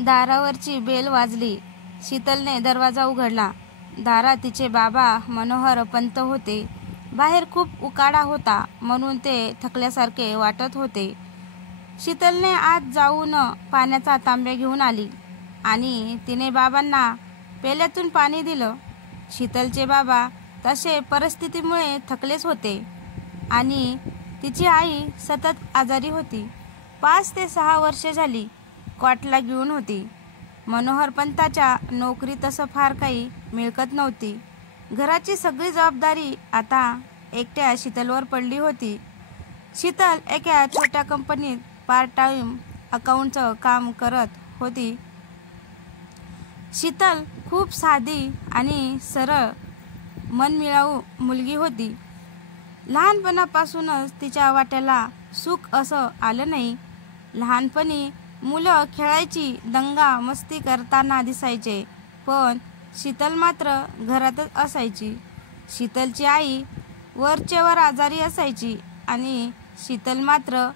दारावरची bell वाजली. शीतलने दरवाजा उघडला. दारात तिचे बाबा मनोहर पंत होते. बाहेर खूप उकाडा होता म्हणून ते थकल्यासारखे वाटत होते. शीतलने आत जाऊन पाण्याचा तांब्या घेऊन आली आणि तिने बाबांना पेल्यातून पाणी दिलं. शीतलचे बाबा तसे परिस्थितीमुळे थकलेच होते आणि तिची आई सतत आजारी होती. 5 ते 6 वर्ष झाली कॉटला घेऊन होती. मनोहर पंताच्या नोकरी तसं फार काही मिळकत नव्हती. घराची सगळी जबाबदारी आता एकट्या शीतलवर पडली होती. शीतल एका छोट्या कंपनीत पार्ट टाइम अकाउंटचं काम करत होती. शीतल खूप साधी आणि सरळ मनमिळाऊ मुलगी होती. लहानपणापासूनच तिच्या वाट्याला सुख असं आलं नाही. लहानपणी मुलं खेळायची, दंगा मस्ती करताना दिसायचे, पण शीतल मात्र घरातच असायची. शीतलची आई वरचेवर आजारी असायची आणि शीतल मात्र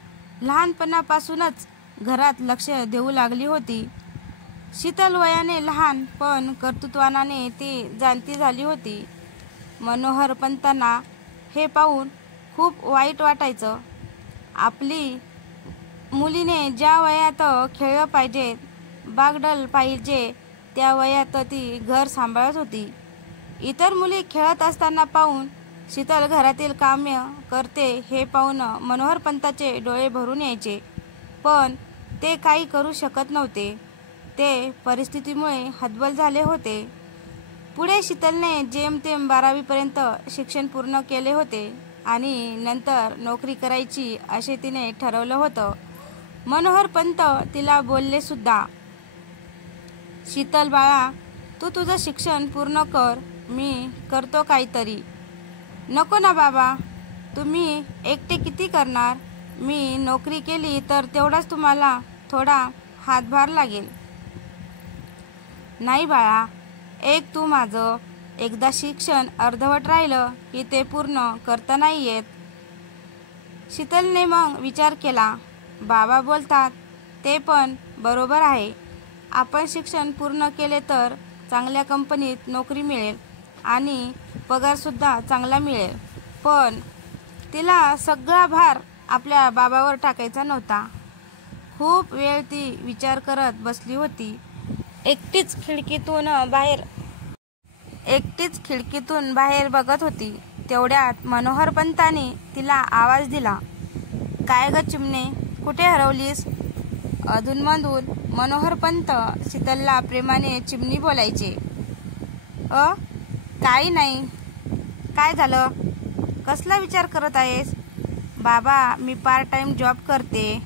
लहानपणापासूनच घरात लक्ष देऊ लागली होती. शीतल वयाने लहान पण कर्तृत्वाने ती जाणती झाली होती. मनोहर पंतांना हे पाहून खूप वाईट वाटायचं. आपली मुलीने ज्या वयात खेळलं पाहिजे, बागडलं पाहिजे त्या वयात ती घर सांभाळत होती. इतर मुली खेळत असताना पाहून शीतल घरातील कामे करते हे पाहून मनोहर पंताचे डोळे भरून यायचे, पण ते काही करू शकत नव्हते. ते परिस्थितीमुळे हतबल झाले होते. पुढे शीतलने जेमतेम 12वीपर्यंत शिक्षण पूर्ण केले होते आणि नंतर नोकरी करायची असे तिने ठरवलं होतं. मनोहर पंत तिला बोलले सुद्धा, शीतल बाळा, तू तुझं शिक्षण पूर्ण कर, मी करतो काहीतरी. नको ना बाबा, तुम्ही एकटे किती करणार? मी नोकरी केली तर तेवढाच तुम्हाला थोडा हातभार लागेल. नाही बाळा, एक तू माझं. एकदा शिक्षण अर्धवट राहिलं की ते पूर्ण करता नाही येत. शीतलने मग विचार केला. बाबा बोलतात ते पण बरोबर आहे. आपण शिक्षण पूर्ण केले तर चांगल्या कंपनीत नोकरी मिळेल आणि पगारसुद्धा चांगला मिळेल. पण तिला सगळा भार आपल्या बाबावर टाकायचा नव्हता. खूप वेळ ती विचार करत बसली होती. एकटीच खिडकीतून बाहेर बघत होती. तेवढ्यात मनोहर पंतांनी तिला आवाज दिला. काय ग चिमणे, कुठे हरवलीस? अधूनमधून मनोहर पंत शीतलला प्रेमाने चिमणी बोलायचे. काही नाही. काय झालं? कसला विचार करत आहेस? बाबा, मी पार्ट टाइम जॉब करते.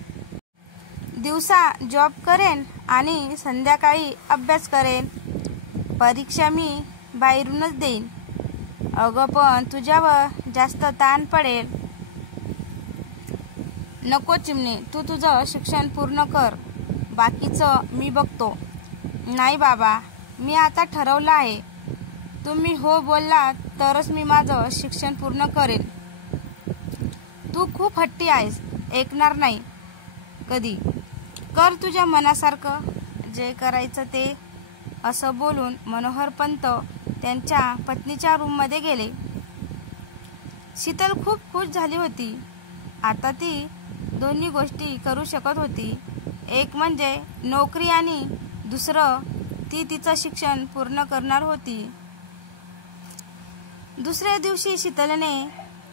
दिवसा जॉब करेन आणि संध्याकाळी अभ्यास करेन. परीक्षा मी बाहेरूनच देईन. अगं, पण तुझ्यावर जास्त ताण पडेल. नको चिमणी, तू तुझं शिक्षण पूर्ण कर, बाकीचं मी बघतो. नाही बाबा, मी आता ठरवलं आहे. तुम्ही हो बोललात तरच मी माझं शिक्षण पूर्ण करेन. तू खूप हट्टी आहेस, ऐकणार नाही कधी. कर तुझ्या मनासारखं जे करायचं ते. असं बोलून मनोहर पंत त्यांच्या पत्नीच्या रूममध्ये गेले. शीतल खूप खुश झाली होती. आता ती दोन्ही गोष्टी करू शकत होती. एक म्हणजे नोकरी आणि दुसरं ती तिचं शिक्षण पूर्ण करणार होती. दुसऱ्या दिवशी शीतलने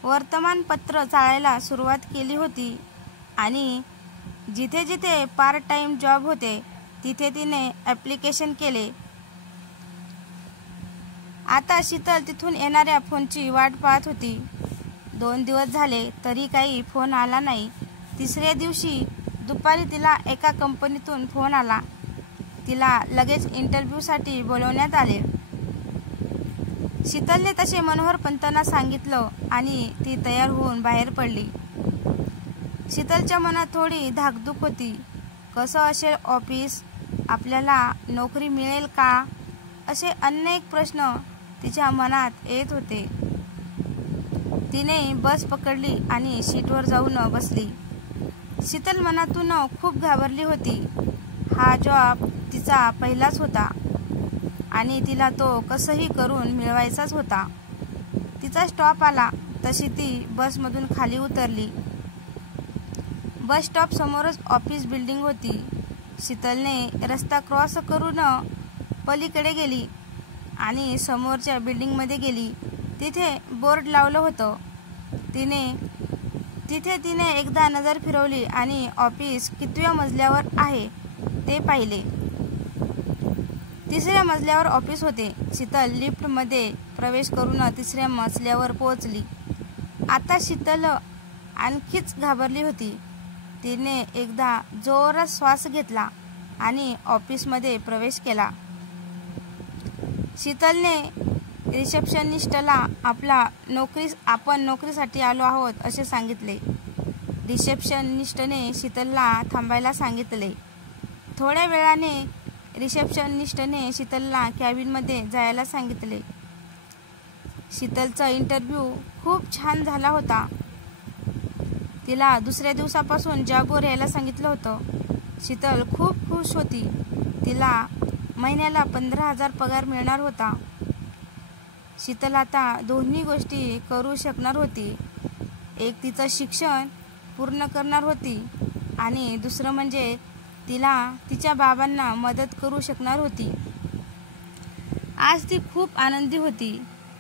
वर्तमानपत्र चाळायला सुरुवात केली होती आणि जिथे जिथे पार्ट टाइम जॉब होते तिथे तिने ॲप्लिकेशन केले. आता शीतल तिथून येणाऱ्या फोनची वाट पाहत होती. 2 दिवस झाले तरी काही फोन आला नाही. तिसऱ्या दिवशी दुपारी तिला एका कंपनीतून फोन आला. तिला लगेच इंटरव्ह्यूसाठी बोलवण्यात आले. शीतलने तसे मनोहर पंतांना सांगितलं आणि ती तयार होऊन बाहेर पडली. शीतलच्या मनात थोडी धाकधूक होती. कसं असेल ऑफिस? आपल्याला नोकरी मिळेल का? असे अनेक प्रश्न तिच्या मनात येत होते. तिने बस पकडली आणि सीटवर जाऊन बसली. शीतल मनातून खूप घाबरली होती. हा जॉब तिचा पहिलाच होता आणि तिला तो कसंही करून मिळवायचाच होता. तिचा स्टॉप आला तशी ती बसमधून खाली उतरली. बस स्टॉप समोरच ऑफिस बिल्डिंग होती. शीतलने रस्ता क्रॉस करून पलीकडे गेली आणि समोरच्या बिल्डिंगमध्ये गेली. तिथे बोर्ड लावलं होतं. तिथे तिने एकदा नजर फिरवली आणि ऑफिस कितव्या मजल्यावर आहे ते पाहिले. 3ऱ्या मजल्यावर ऑफिस होते. शीतल लिफ्टमध्ये प्रवेश करून 3ऱ्या मजल्यावर पोहोचली. आता शीतल आणखीच घाबरली होती. तिने एकदा जोरात श्वास घेतला आणि ऑफिसमध्ये प्रवेश केला. शीतलने रिसेप्शनिस्टला आपण नोकरीसाठी आलो आहोत असे सांगितले. रिसेप्शनिस्टने शीतलला थांबायला सांगितले. थोड्या वेळाने रिसेप्शनिस्टने शीतलला कॅबिनमध्ये जायला सांगितले. शीतलचा इंटरव्ह्यू खूप छान झाला होता. तिला 2ऱ्या दिवसापासून जॉबवर यायला सांगितलं होतं. शीतल खूप खुश होती. तिला महिन्याला 15,000 पगार मिळणार होता. शीतल आता दोन्ही गोष्टी करू शकणार होती. एक तिचं शिक्षण पूर्ण करणार होती आणि दुसरं म्हणजे तिला तिच्या बाबांना मदत करू शकणार होती. आज ती खूप आनंदी होती.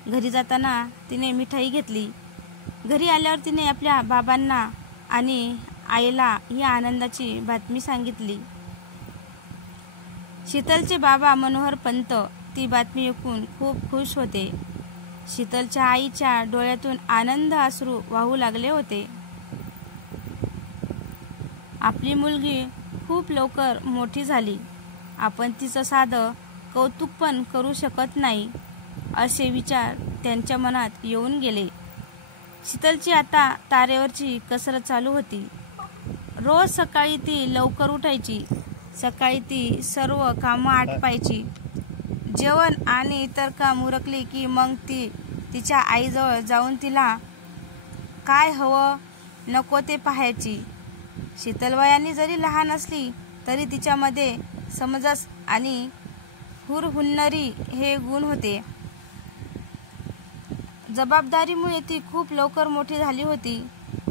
घरी जाताना तिने मिठाई घेतली. घरी आल्यावर तिने आपल्या बाबांना आणि आईला ही आनंदाची बातमी सांगितली. शीतलचे बाबा मनोहर पंत ती बातमी ऐकून खूप खुश होते. शीतलच्या आईच्या डोळ्यातून आनंद अश्रू वाहू लागले होते. आपली मुलगी खूप लवकर मोठी झाली. आपण तिचं साधं कौतुक पण करू शकत नाही असे विचार त्यांच्या मनात येऊन गेले. शीतलची आता तारेवरची कसरत चालू होती. रोज सकाळी ती लवकर उठायची. सकाळी ती सर्व कामं आटपायची. जेवण आणि इतर काम उरकली की मग ती तिच्या आईजवळ जाऊन तिला काय हवं नको ते पाहायची. शीतल वयाने जरी लहान असली तरी तिच्यामध्ये समजस आणि हुरहुन्नरी हे गुण होते. जबाबदारीमुळे ती खूप लवकर मोठी झाली होती.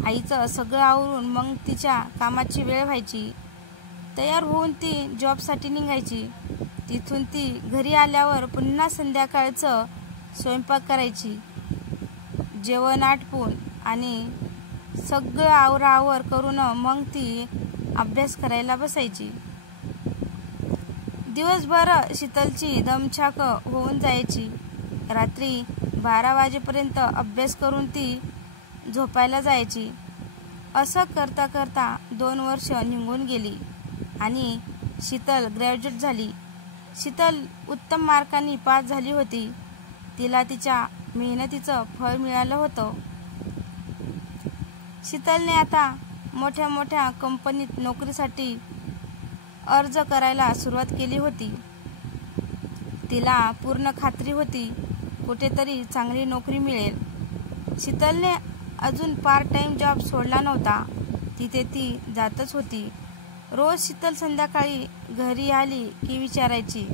आईचं सगळं आवरून मग तिच्या कामाची वेळ व्हायची. तयार होऊन ती जॉबसाठी निघायची. तिथून ती घरी आल्यावर पुन्हा संध्याकाळचं स्वयंपाक करायची. जेवण आटपून आणि सगळं आवराआवर करून मग ती अभ्यास करायला बसायची. दिवसभर शीतलची दमछाक होऊन जायची. रात्री 12 वाजेपर्यंत अभ्यास करून ती झोपायला जायची. असं करता करता 2 वर्ष निघून गेली आणि शीतल ग्रॅज्युएट झाली. शीतल उत्तम मार्कांनी पास झाली होती. तिला तिच्या मेहनतीचं फळ मिळालं होतं. शीतलने आता मोठ्या मोठ्या कंपनीत नोकरीसाठी अर्ज करायला सुरुवात केली होती. तिला पूर्ण खात्री होती कुठेतरी चांगली नोकरी मिळेल. शीतलने अजून पार्ट टाइम जॉब सोडला नव्हता. तिथे ती जातच होती. रोज शीतल संध्याकाळी घरी आली की विचारायची,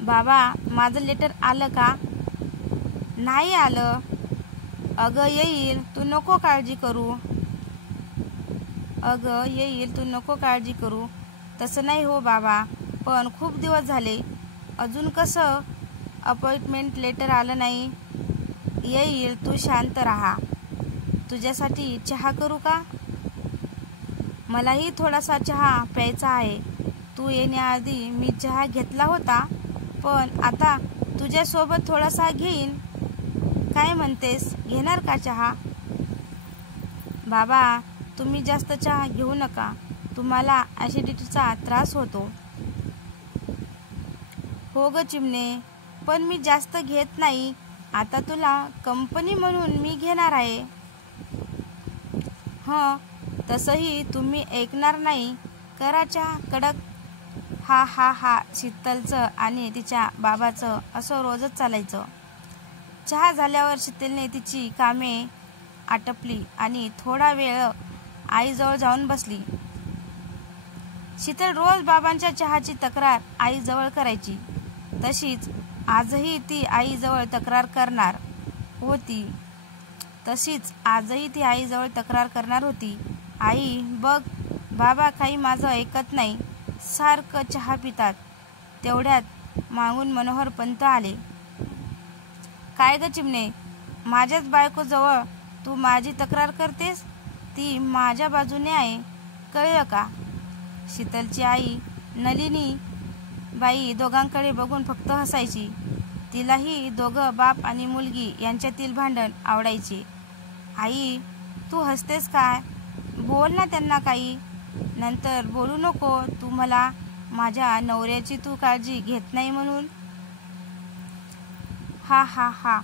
बाबा माझं लेटर आलं का? नाही आलं. अगं येईल तू नको काळजी करू. अगं येईल तू नको काळजी करू. तसं नाही हो बाबा, पण खूप दिवस झाले. अजून कसं अपॉइंटमेंट लेटर आलं नाही? येईल तू शांत राहा. तुझ्यासाठी चहा करू का? मलाही थोडासा चहा प्यायचा आहे. तू येण्याआधी मी चहा घेतला होता, पण आता तुझ्यासोबत थोडासा घेईन. काय म्हणतेस, घेणार का चहा? बाबा तुम्ही जास्त चहा घेऊ नका. तुम्हाला ॲसिडिटीचा त्रास होतो. हो ग चिमणे, पण मी जास्त घेत नाही. आता तुला कंपनी म्हणून मी घेणार आहे. हं, तसंही तुम्ही ऐकणार नाही. करा चहा कडक. हा हा हा शीतलचं आणि तिच्या बाबाचं असं रोजच चालायचं. चहा झाल्यावर शीतलने तिची कामे आटपली आणि थोडा वेळ आईजवळ जाऊन बसली. शीतल रोज बाबांच्या चहाची तक्रार आईजवळ करायची. तशीच आजही ती आईजवळ तक्रार करणार होती. आई बघ, बाबा काही माझं ऐकत नाही, सारखं चहा पितात. तेवढ्यात मागून मनोहर पंत आले. काय ग चिमणे, माझ्याच बायकोजवळ तू माझी तक्रार करतेस? ती माझ्या बाजूने आहे, कळलं का? शीतलची आई नलिनी बाई दोघांकडे बघून फक्त हसायची. तिलाही दोघं बाप आणि मुलगी यांच्यातील भांडण आवडायचे. आई, तू हसतेस काय? बोल ना त्यांना काही. नंतर बोलू नको तू मला, माझ्या नवऱ्याची तू काळजी घेत नाही म्हणून. हा हा हा.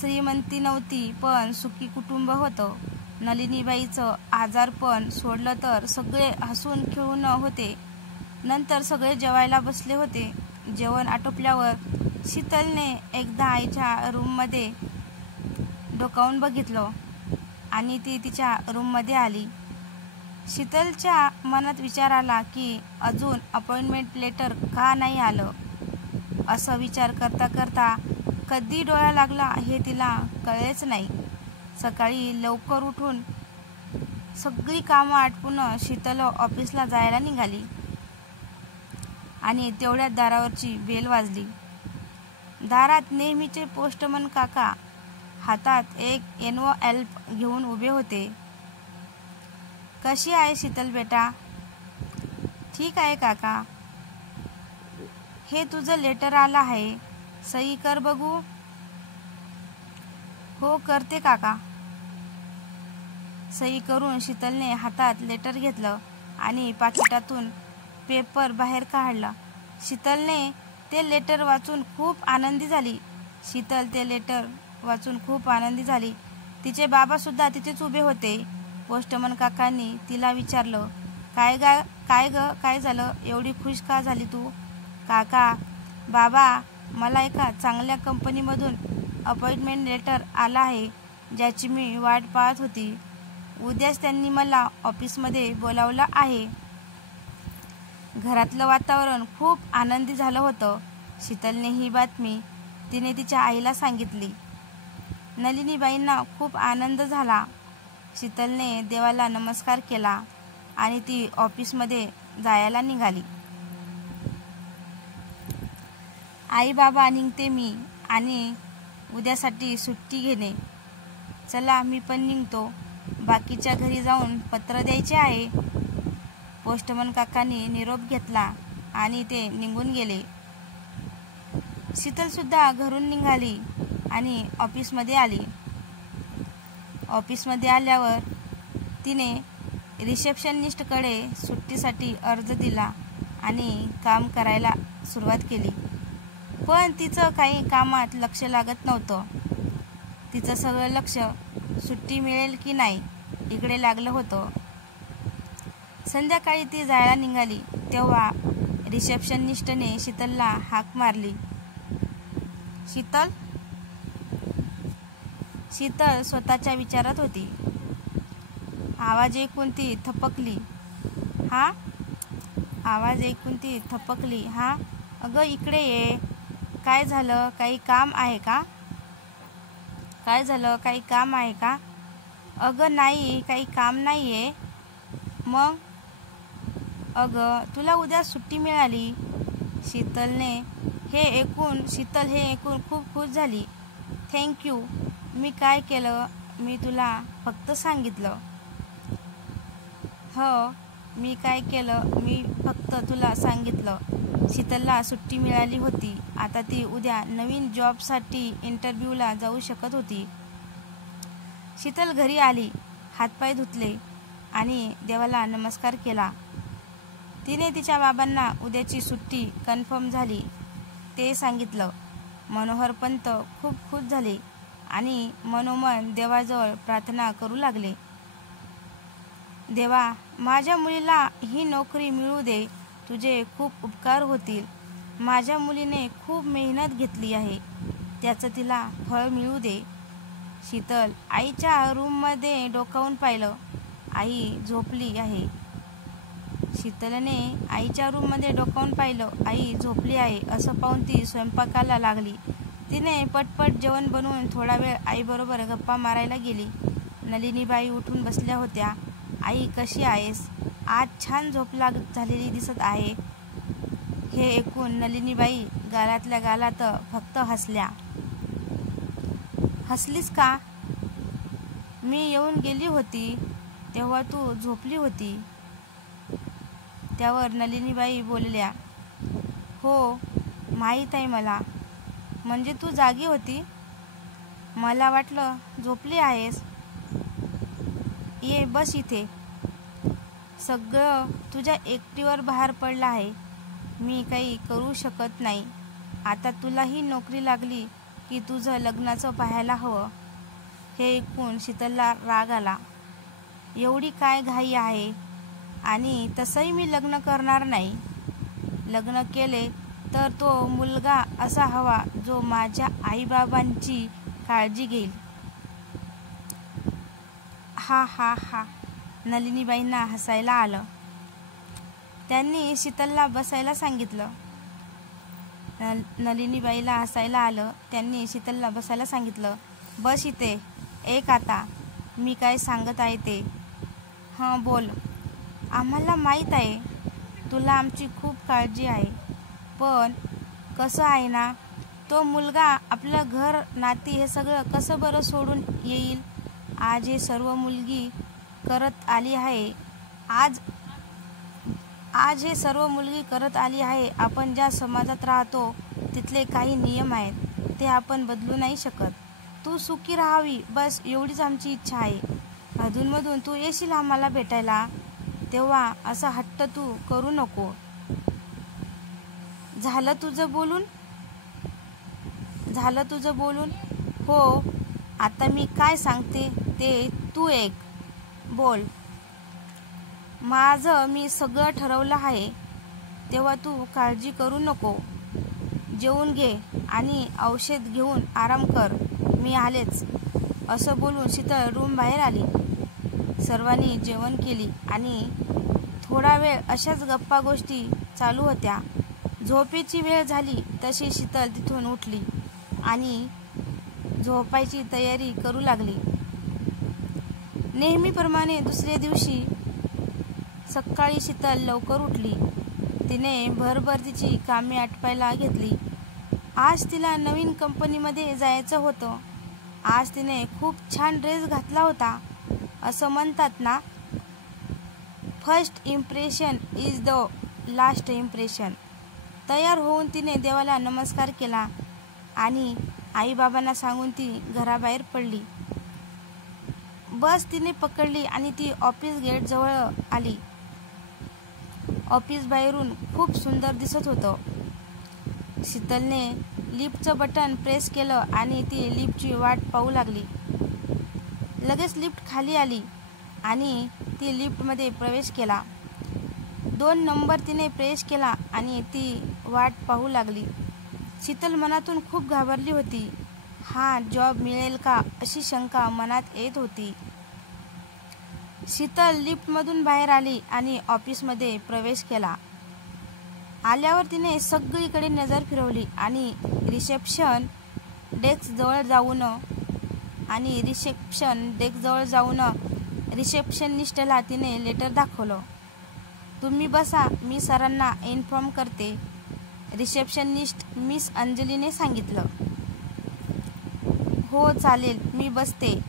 श्रीमंती नव्हती पण सुखी कुटुंब होतं. नलिनीबाईचं आजारपण सोडलं तर सगळे हसून खेळून होते. नंतर सगळे जेवायला बसले होते. जेवण आटोपल्यावर शीतलने एकदा आईच्या रूममध्ये डोकावून बघितलं आणि ती तिच्या रूममध्ये आली. शीतलच्या मनात विचार आला की अजून अपॉइंटमेंट लेटर का नाही आलं. असं विचार करता करता कधी डोळा लागला हे तिला कळलेच नाही. सकाळी लवकर उठून सगळी कामं आटपून शीतल ऑफिसला जायला निघाली आणि तेवढ्यात दारावरची बेल वाजली. दारात नेहमीचे पोस्टमन काका हातात एक एन्व्हलप घेऊन उभे होते. कशी आहे शीतल बेटा? ठीक आहे काका. हे तुझं लेटर आलं आहे, सही कर बघू. हो करते काका. सही करून शीतलने हातात लेटर घेतलं आणि पाकिटातून पेपर बाहेर काढला. शीतलने ते लेटर वाचून खूप आनंदी झाली. तिचे बाबा सुद्धा तिथेच उभे होते. पोस्टमन काकांनी तिला विचारलं, काय झालं, एवढी खुश का झाली तू? काका, बाबा, मला एका चांगल्या कंपनीमधून अपॉइंटमेंट लेटर आला आहे, ज्याची मी वाट पाहत होती. उद्याच त्यांनी मला ऑफिसमध्ये बोलावलं आहे. घरातलं वातावरण खूप आनंदी झालं होतं. शीतलने ही बातमी तिने तिच्या आईला सांगितली. नलिनीबाईंना खूप आनंद झाला. शीतलने देवाला नमस्कार केला आणि ती ऑफिसमध्ये जायला निघाली. आई बाबा, निघते मी आणि उद्यासाठी सुट्टी घेणे. चला मी पण निघतो, बाकीच्या घरी जाऊन पत्र द्यायचे आहे. पोस्टमन काकांनी निरोप घेतला आणि ते निघून गेले. शीतल सुद्धा घरून निघाली आणि ऑफिसमध्ये आली. ऑफिसमध्ये आल्यावर तिने रिसेप्शनिस्टकडे सुट्टीसाठी अर्ज दिला आणि काम करायला सुरुवात केली. पण तिचं काही कामात लक्ष लागत नव्हतं. तिचं सगळं लक्ष सुट्टी मिळेल की नाही इकडे लागलं होतं. संध्याकाळी ती जायला निघाली तेव्हा रिसेप्शनिस्टने शीतलला हाक मारली. शीतल. शीतल स्वतःच्या विचारात होती. आवाज ऐकून ती थपकली. हा, अगं इकडे ये. काय झालं, काही काम आहे का? अगं नाही, काही काम नाही आहे. मग? अगं तुला उद्या सुट्टी मिळाली. शीतल हे ऐकून खूप खुश झाली. थँक्यू. मी काय केलं? मी तुला फक्त सांगितलं. हो, मी काय केलं? मी फक्त तुला सांगितलं. शीतलला सुट्टी मिळाली होती. आता ती उद्या नवीन जॉबसाठी इंटरव्ह्यूला जाऊ शकत होती. शीतल घरी आली, हातपाय धुतले आणि देवाला नमस्कार केला. तिने तिच्या बाबांना उद्याची सुट्टी कन्फर्म झाली ते सांगितलं. मनोहर पंत खूप खुश झाले आणि मनोमन देवाजवळ प्रार्थना करू लागले. देवा, माझ्या मुलीला ही नोकरी मिळू दे. तुझे खूप उपकार होतील. माझ्या मुलीने खूप मेहनत घेतली आहे, त्याचं तिला फळ मिळू दे. शीतल आईच्या रूममध्ये डोकावून पाहिलं. आई झोपली आहे. शीतलने आईच्या रूममध्ये डोकावून पाहिलं. आई झोपली आहे असं पाहून ती स्वयंपाकाला लागली. तिने पटपट जेवण बनवून थोडा वेळ आईबरोबर गप्पा मारायला गेली. नलिनीबाई उठून बसल्या होत्या. आई कशी आहेस? आज छान झोप झालेली दिसत आहे. हे ऐकून नलिनीबाई गालातल्या गालात फक्त हसल्या. हसलीस का? मी येऊन गेली होती तेव्हा तू झोपली होती. त्यावर नलिनीबाई बोलल्या, हो माहीत आहे मला. म्हणजे तू जागी होती? मला वाटलं झोपली आहेस. ये बस इथे. सगळं तुझ्या एकटीवर भार पडला आहे. मी काही करू शकत नाही. आता तुलाही नोकरी लागली की तुझं लग्नाचं पाहायला हवं. हे ऐकून शीतलला राग आला. एवढी काय घाई आहे? आणि तसंही मी लग्न करणार नाही. लग्न केले तर तो मुलगा असा हवा जो माझ्या आईबाबांची काळजी घेईल. हा हा हा. नलिनीबाईंना हसायला आलं. त्यांनी शीतलला बसायला सांगितलं. नलिनीबाईला हसायला आलं. त्यांनी शीतलला बसायला सांगितलं. बस इथे. ऐक आता मी काय सांगत आहे ते. हां बोल. आम्हाला माहीत आहे तुला आमची खूप काळजी आहे. पण कसं आहे ना, तो मुलगा आपलं घर नाती हे सगळं कसं बरं सोडून येईल? आज हे सर्व मुलगी करत आली आहे. आज हे सर्व मुलगी करत आली आहे. आपण ज्या समाजात राहतो तिथले काही नियम आहेत, ते आपण बदलू नाही शकत. तू सुखी राहावी बस एवढीच आमची इच्छा आहे. अधूनमधून तू येशील आम्हाला भेटायला, तेव्हा असा हट्ट तू करू नको. झालं तुझं बोलून? हो. आता मी काय सांगते ते तू ऐक. बोल. माझं मी सगळं ठरवलं आहे. तेव्हा तू काळजी करू नको. जेवून घे आणि औषध घेऊन आराम कर. मी आलेच. असं बोलून शीतल रूम बाहेर आली. सर्वांनी जेवण केली आणि थोडा वेळ अशाच गप्पा गोष्टी चालू होत्या. झोपेची वेळ झाली तशी शीतल तिथून उठली आणि झोपायची तयारी करू लागली. नेहमीप्रमाणे दुसऱ्या दिवशी सकाळी शीतल लवकर उठली. तिने भरभर तिची कामे आटपायला घेतली. आज तिला नवीन कंपनीमध्ये जायचं होतं. आज तिने खूप छान ड्रेस घातला होता. असं म्हणतात ना, first impression is the last impression. तयार होऊन तिने देवाला नमस्कार केला आणि आईबाबांना सांगून ती घराबाहेर पडली. बस तिने पकडली आणि ती ऑफिस गेटजवळ आली. ऑफिस बाहेरून खूप सुंदर दिसत होतं. शीतलने लिफ्टचं बटन प्रेस केलं आणि ती लिफ्टची वाट पाहू लागली. लगेच लिफ्ट खाली आली आणि ती लिफ्टमध्ये प्रवेश केला. 2 नंबर तिने प्रेस केला आणि ती वाट पाहू लागली. शीतल मनातून खूप घाबरली होती. हा जॉब मिळेल का अशी शंका मनात येत होती. शीतल लिफ्टमधून बाहेर आली आणि ऑफिसमध्ये प्रवेश केला. आल्यावर तिने सगळीकडे नजर फिरवली आणि रिसेप्शन डेस्क जवळ जाऊन रिसेप्शनिस्टला तिने लेटर दाखवलं. तुम्ही बसा, मी सरांना इन्फॉर्म करते, रिसेप्शनिस्ट मिस अंजलीने सांगितलं. हो चालेल, मी बसते,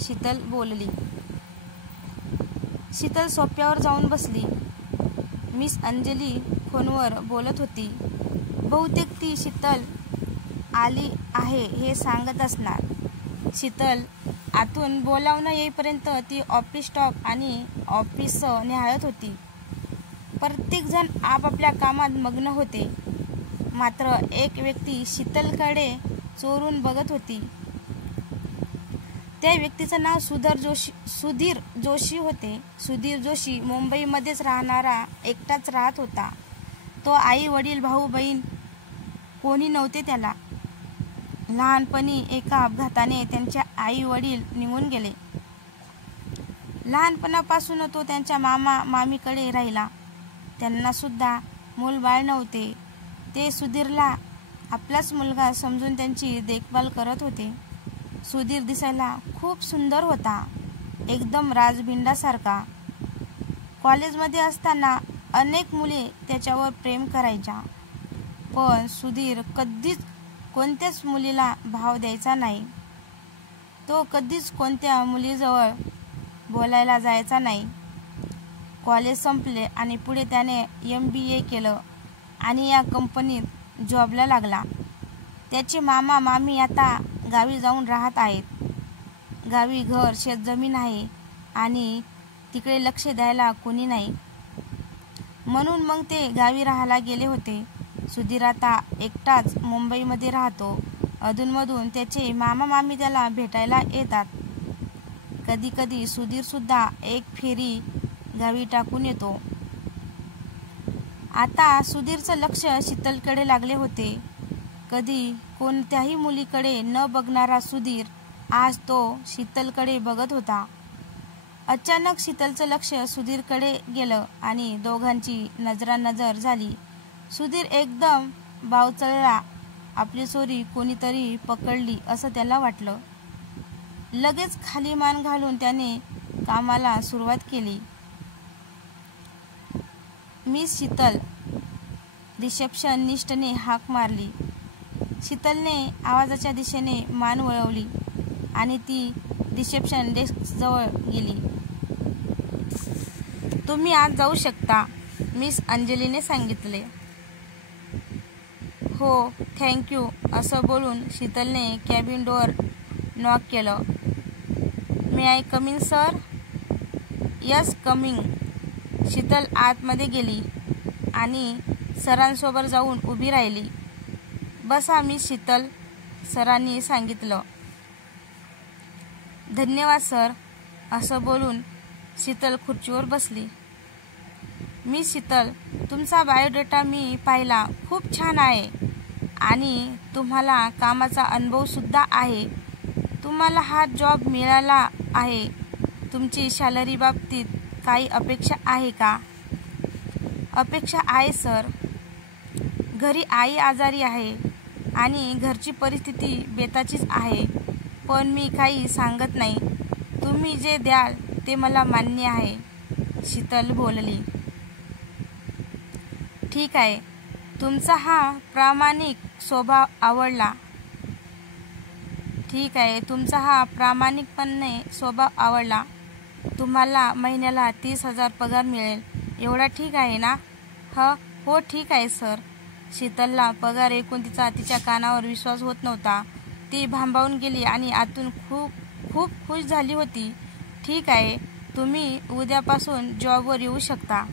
शीतल बोलली. शीतल सोफ्यावर जाऊन बसली. मिस अंजली फोनवर बोलत होती. बहुतेक ती शीतल आली आहे हे सांगत असणार. शीतल आतून बोलावणं येईपर्यंत ती ऑफिस स्टॉप आणि ऑफिस निहाळत होती. प्रत्येकजण आपापल्या कामात मग्न होते. मात्र एक व्यक्ती शीतलकडे चोरून बघत होती. त्या व्यक्तीचं नाव सुधीर जोशी होते. सुधीर जोशी मुंबईमध्येच राहणारा एकटाच राहत होता. तो आई वडील भाऊ बहीण कोणी नव्हते त्याला. लहानपणी एका अपघाताने त्यांचे आई वडील निघून गेले. लहानपणापासून तो त्यांच्या मामा मामीकडे राहिला. त्यांना सुद्धा मूलबाळ नव्हते. ते सुधीरला आपलाच मुलगा समजून त्यांची देखभाल करत होते. सुधीर दिसायला खूप सुंदर होता, एकदम राजबिंडासारखा. कॉलेजमध्ये असताना अनेक मुली त्याच्यावर प्रेम करायच्या, पण सुधीर कधीच कोणत्याच मुलीला भाव द्यायचा नाही. तो कधीच कोणत्या मुलीजवळ बोलायला जायचा नाही. कॉलेज संपले आणि पुढे त्याने MBA केलं आणि या कंपनीत जॉबला लागला. त्याचे मामा मामी आता गावी जाऊन राहत आहेत. गावी घर शेतजमीन आहे आणि तिकडे लक्ष द्यायला कोणी नाही, म्हणून मग ते गावी राहायला गेले होते. सुधीर आता एकटाच मुंबईमध्ये राहतो. अधूनमधून त्याचे मामा मामी त्याला भेटायला येतात. कधी कधी सुधीर सुद्धा एक फेरी गावी टाकून येतो. आता सुधीरचं लक्ष शीतलकडे लागले होते. कधी कोणत्याही मुलीकडे न बघणारा सुधीर आज तो शीतलकडे बघत होता. अचानक शीतलचं लक्ष सुधीरकडे गेलं आणि दोघांची नजरानजर झाली. सुधीर एकदम बावचळला. आपली चोरी कोणीतरी पकडली असं त्याला वाटलं. लगेच खाली मान घालून त्याने कामाला सुरुवात केली. मिस शीतल, रिसेप्शनिस्टने हाक मारली. शीतलने आवाजाच्या दिशेने मान वळवली आणि ती रिसेप्शन डेस्कजवळ गेली. तुम्ही आज जाऊ शकता, मिस अंजलीने सांगितले. हो, थँक्यू, असं बोलून शीतलने कॅबिन डोअर नॉक केलं. May I come in sir? Yes, coming. Sheetal आतमध्ये गेली आणि सरांसोबत जाऊन उभी राहिली. बसा मिस शीतल, सरांनी सांगितलं. धन्यवाद सर, असं बोलून शीतल खुर्चीवर बसली. मिस शीतल, तुमचा बायोडेटा मी पाहिला, खूप छान आहे आणि तुम्हाला कामाचा अनुभवसुद्धा आहे. तुम्हाला हा जॉब मिळाला आहे. तुमची सॅलरी बाबतीत काही अपेक्षा आहे का? अपेक्षा आहे सर. घरी आई आजारी आहे आणि घरची परिस्थिती बेताचीच आहे, पण मी काही सांगत नाही. तुम्ही जे द्याल ते मला मान्य आहे, शीतल बोलली. ठीक आहे, तुमचा हा प्रामाणिक स्वभाव आवडला. ठीक आहे, तुमचा हा प्रामाणिकपणे स्वभाव आवडला. तुम्हाला महिन्याला 30,000 पगार मिळेल, एवढा ठीक आहे ना? हो ठीक आहे सर. शीतलला पगार ऐकून तिच्या कानावर विश्वास होत नव्हता. ती भांबावून गेली आणि आतून खूप खूप खुश झाली होती. ठीक आहे, तुम्ही उद्यापासून जॉबवर येऊ शकता.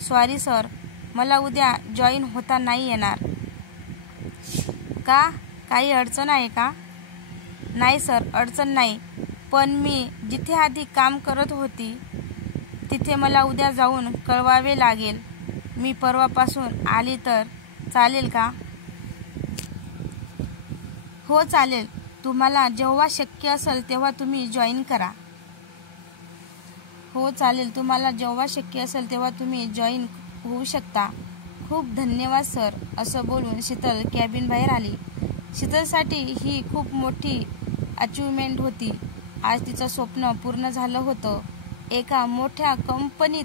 सॉरी सर, मला उद्या जॉईन होता नाही येणार. का? काही अडचण आहे का? नाही सर, अडचण नाही, पण मी जिथे आधी काम करत होती तिथे मला उद्या जाऊन कळवावे लागेल. मी परवापासून आली तर चालेल का? हो चालेल. तुम्हाला जेव्हा शक्य असेल तेव्हा तुम्ही जॉईन करा. हो चालेल, तुम्हाला जेव्हा शक्य असेल तेव्हा तुम्ही जॉईन होऊ शकता. खूप धन्यवाद सर, असं बोलून शीतल कॅबिन बाहेर आली. शीतलसाठी ही खूप मोठी अचिव्हमेंट होती. आज तिचं स्वप्न पूर्ण झालं होतं, एका मोठ्या कंपनीत.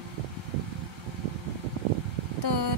तर